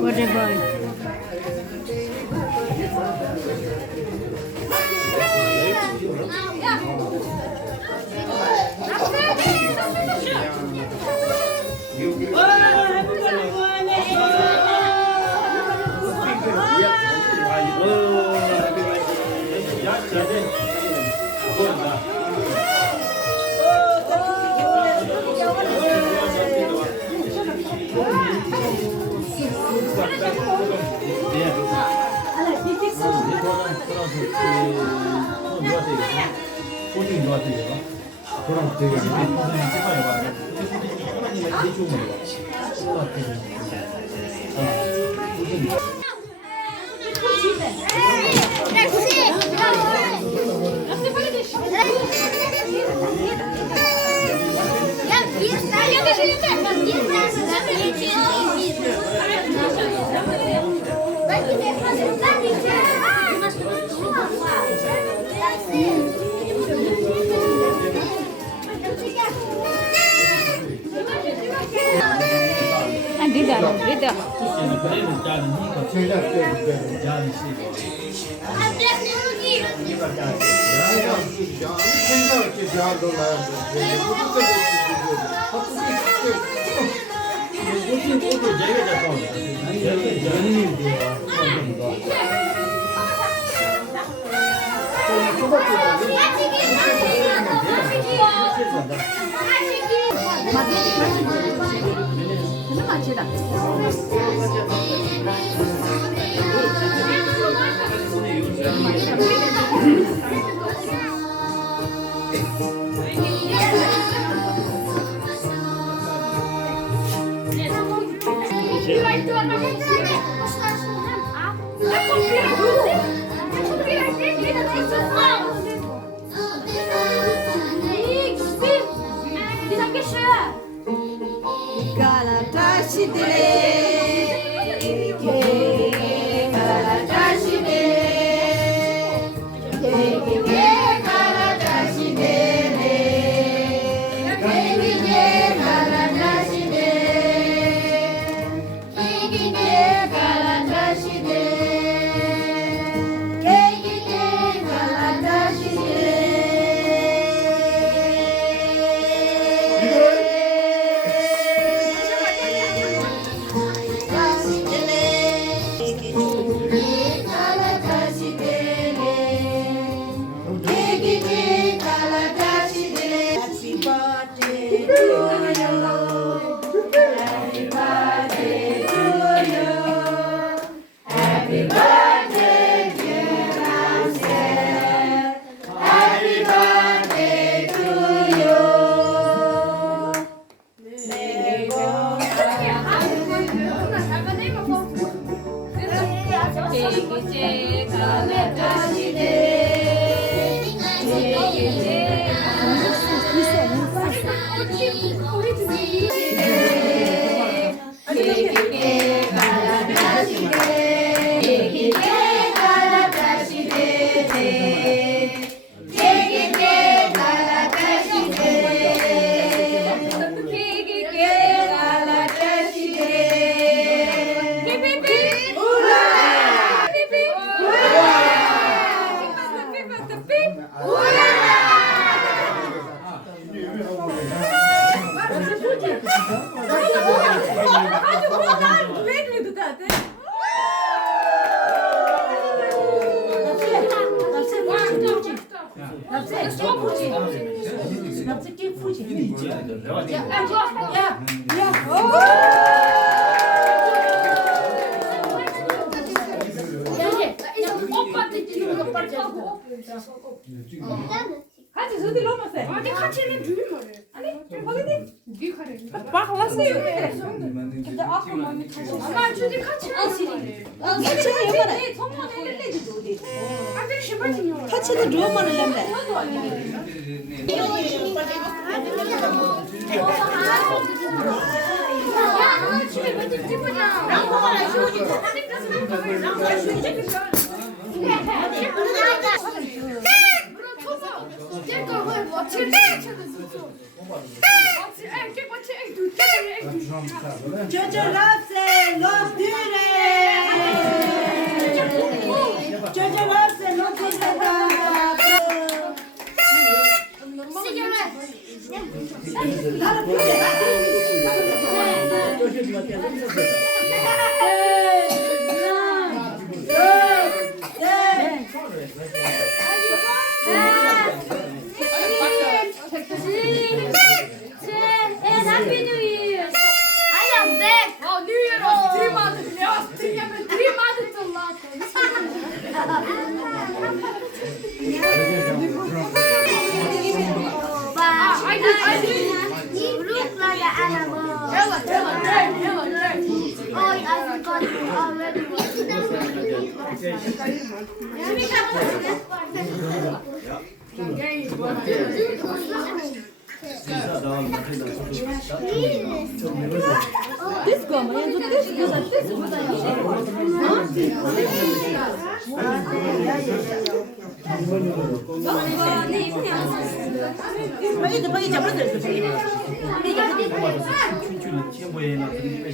Whatever. 같이 어디 넘었어요? 아니 같이는 주는 거를. 아니 Bak nasıl yürüyor? Bir de aklıma bir taşı. Ama çocuk kaçırıyor. Kaçını yapar. Tamam ellerle dedi. Abi şey bakmıyor. Kaçını diyor bana lemle. Jojo Rabsel, los Jojo Rabsel, los Happy New Year! I am back! Oh, New Year was 3 months. Ja, 3 months till last. Look like an animal. Ella. Oh, I forgot already. Disco mu? Yani disco da 춘추는 티에 보이나 그런 게